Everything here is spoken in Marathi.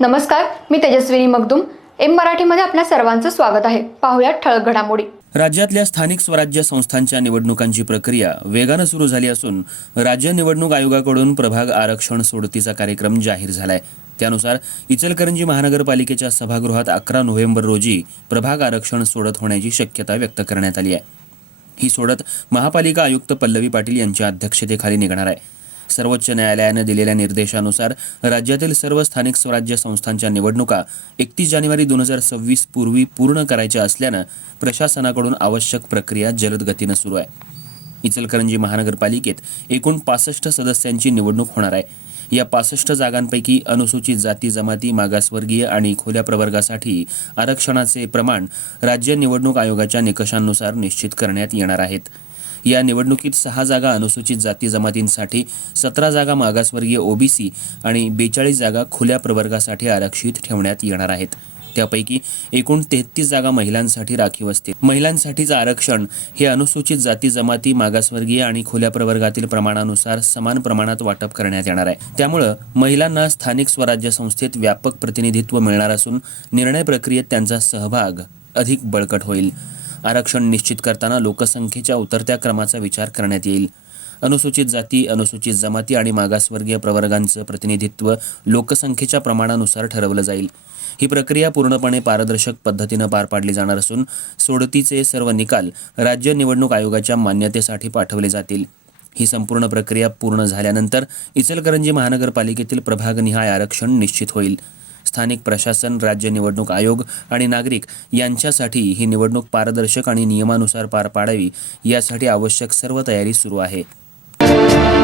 नमस्कार मी तेजस्विनी मगदुम. एम मराठीमध्ये आपल्या सर्वांचं स्वागत आहे. पाहुयात ठळक घडामोडी. राज्यातल्या स्थानिक स्वराज्य संस्थांच्या निवडणुकांची प्रक्रिया वेगानं सुरू झाली असून राज्य निवडणूक आयोगाकडून प्रभाग आरक्षण सोडतीचा कार्यक्रम जाहीर झालाय. त्यानुसार इचलकरंजी महानगरपालिकेच्या सभागृहात अकरा नोव्हेंबर रोजी प्रभाग आरक्षण सोडत होण्याची शक्यता व्यक्त करण्यात आली आहे. ही सोडत महापालिका आयुक्त पल्लवी पाटील यांच्या अध्यक्षतेखाली निघणार आहे. सर्वोच्च न्यायालयानं दिलेल्या निर्देशानुसार राज्यातील सर्व स्थानिक स्वराज्य संस्थांच्या निवडणुका एकतीस जानेवारी दोन हजार सव्वीस पूर्वी पूर्ण करायच्या असल्यानं प्रशासनाकडून आवश्यक प्रक्रिया जलद गतीनं सुरू आहे. इचलकरंजी महानगरपालिकेत एकूण पासष्ट सदस्यांची निवडणूक होणार आहे. या पासष्ट जागांपैकी अनुसूचित जाती जमाती मागासवर्गीय आणि खोल्या प्रवर्गासाठी आरक्षणाचे प्रमाण राज्य निवडणूक आयोगाच्या निकषांनुसार निश्चित करण्यात येणार आहेत. या निवडणुकीत सहा जागा अनुसूचित जाती जमातींसाठी सतरा जागा मागासवर्गीय ओबीसी आणि बेचाळीस जागा खुल्या प्रवर्गासाठी आरक्षित ठेवण्यात येणार आहेत. त्यापैकी एकूण तेहतीस जागा महिलांसाठी राखीव असतील. महिलांसाठीचं आरक्षण हे अनुसूचित जाती जमाती मागासवर्गीय आणि खुल्या प्रवर्गातील प्रमाणानुसार समान प्रमाणात वाटप करण्यात येणार आहे. त्यामुळं महिलांना स्थानिक स्वराज्य संस्थेत व्यापक प्रतिनिधित्व मिळणार असून निर्णय प्रक्रियेत त्यांचा सहभाग अधिक बळकट होईल. आरक्षण निश्चित करताना लोकसंख्येच्या उतरत्या क्रमाचा विचार करण्यात येईल. अनुसूचित जाती अनुसूचित जमाती आणि मागासवर्गीय प्रवर्गांचं प्रतिनिधित्व लोकसंख्येच्या प्रमाणानुसार ठरवलं जाईल. ही प्रक्रिया पूर्णपणे पारदर्शक पद्धतीनं पार पाडली जाणार असून सोडतीचे सर्व निकाल राज्य निवडणूक आयोगाच्या मान्यतेसाठी पाठवले जातील. ही संपूर्ण प्रक्रिया पूर्ण झाल्यानंतर इचलकरंजी महानगरपालिकेतील प्रभागनिहाय आरक्षण निश्चित होईल. स्थानिक प्रशासन राज्य निवडणूक आयोग आणि नागरिक यांच्यासाठी ही निवडणूक पारदर्शक आणि नियमानुसार पार पाडावी यासाठी आवश्यक सर्व तयारी सुरू आहे.